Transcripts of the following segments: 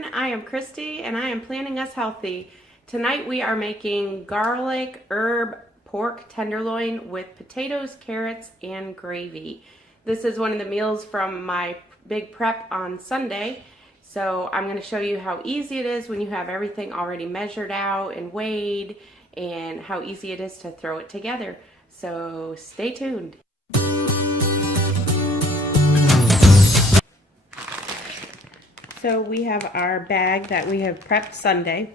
everyone, I am Christy and I am planning us healthy. Tonight we are making garlic herb pork tenderloin with potatoes, carrots, and gravy. This is one of the meals from my big prep on Sunday. So I'm going to show you how easy it is when you have everything already measured out and weighed, and how easy it is to throw it together. So stay tuned. So we have our bag that we have prepped Sunday.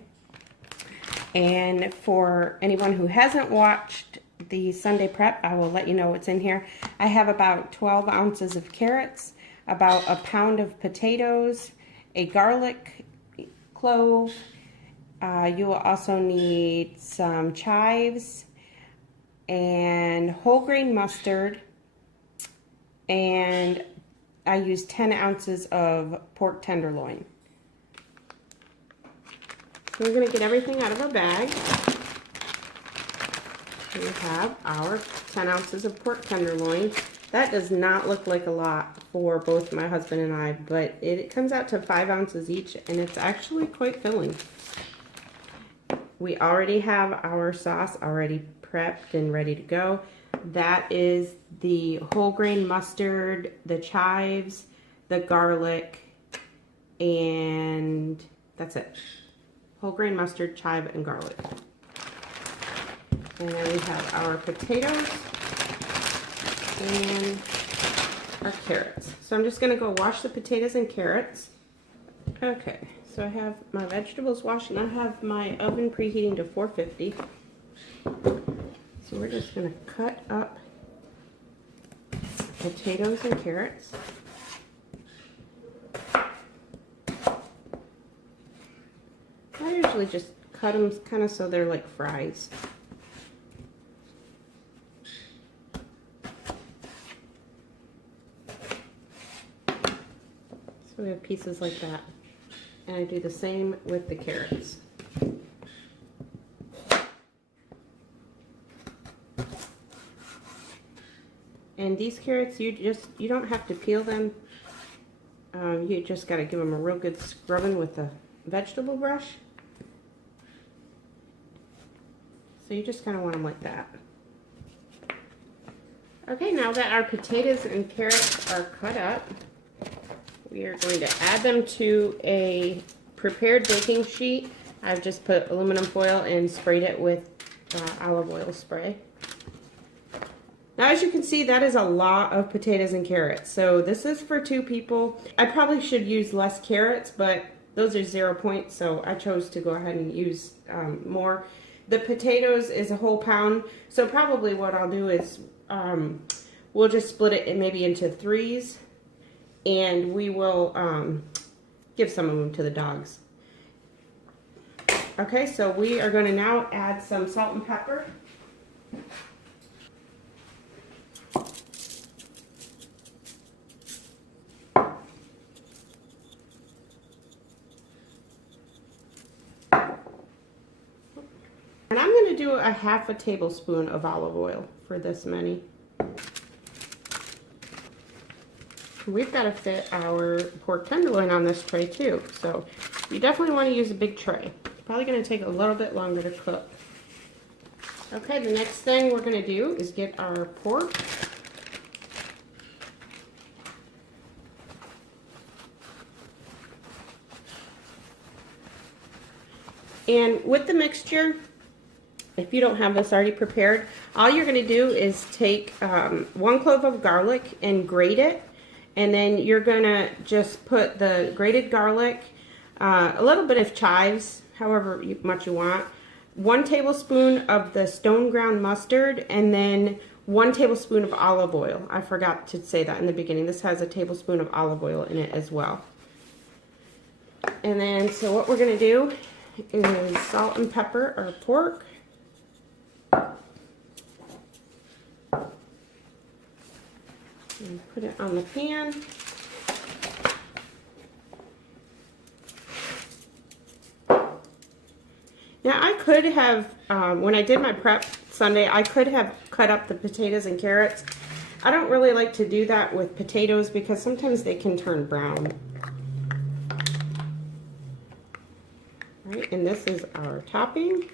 And for anyone who hasn't watched the Sunday prep, I will let you know what's in here. I have about 12 ounces of carrots, about a pound of potatoes, a garlic clove. You will also need some chives and whole grain mustard, and I use 10 ounces of pork tenderloin. So we're going to get everything out of a bag. We have our 10 ounces of pork tenderloin. That does not look like a lot for both my husband and I, but it comes out to 5 ounces each, and it's actually quite filling. We already have our sauce already prepped and ready to go. That is the whole grain mustard, the chives, the garlic, and that's it. Whole grain mustard, chive, and garlic. And then we have our potatoes and our carrots. So I'm just going to go wash the potatoes and carrots. Okay, so I have my vegetables washed, and I have my oven preheating to 450. So we're just going to cut up potatoes and carrots. I usually just cut them kind of so they're like fries. So we have pieces like that. And I do the same with the carrots. And these carrots, you don't have to peel them. You just got to give them a real good scrubbing with a vegetable brush. So you just kind of want them like that. Okay, now that our potatoes and carrots are cut up, we are going to add them to a prepared baking sheet. I've just put aluminum foil and sprayed it with olive oil spray. Now, as you can see, that is a lot of potatoes and carrots. So this is for 2 people. I probably should use less carrots, but those are 0 points, so I chose to go ahead and use more. The potatoes is a whole pound, so probably what I'll do is we'll just split it maybe into 3s, and we will give some of them to the dogs. Okay, so we are going to now add some salt and pepper. And I'm going to do a half a tablespoon of olive oil for this many. We've got to fit our pork tenderloin on this tray too, so you definitely want to use a big tray. Probably going to take a little bit longer to cook. Okay, the next thing we're going to do is get our pork. And with the mixture, if you don't have this already prepared, all you're going to do is take 1 clove of garlic and grate it. And then you're going to just put the grated garlic, a little bit of chives, however much you want, 1 tablespoon of the stone ground mustard, and then 1 tablespoon of olive oil. I forgot to say that in the beginning. This has a tablespoon of olive oil in it as well. And then, so what we're going to do is salt and pepper our pork. And put it on the pan. Now I could have, when I did my prep Sunday, I could have cut up the potatoes and carrots. I don't really like to do that with potatoes because sometimes they can turn brown. right, and this is our topping.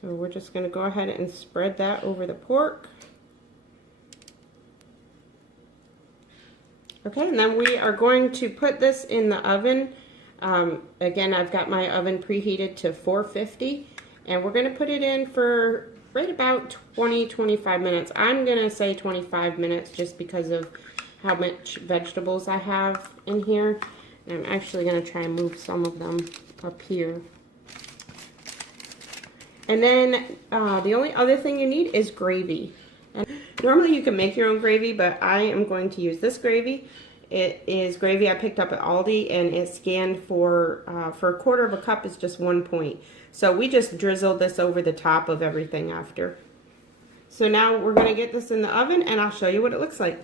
So we're just going to go ahead and spread that over the pork. Okay, and then we are going to put this in the oven. Again, I've got my oven preheated to 450, and we're going to put it in for right about 20-25 minutes. I'm going to say 25 minutes just because of how much vegetables I have in here. And I'm actually going to try and move some of them up here. And then the only other thing you need is gravy. And normally you can make your own gravy, but I am going to use this gravy. It is gravy I picked up at Aldi, and it's scanned for a 1/4 cup is just 1 point. So we just drizzled this over the top of everything after. So now we're going to get this in the oven, and I'll show you what it looks like.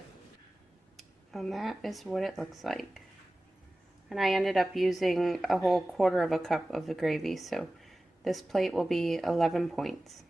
And that is what it looks like. And I ended up using a whole 1/4 cup of the gravy, so this plate will be 11 points.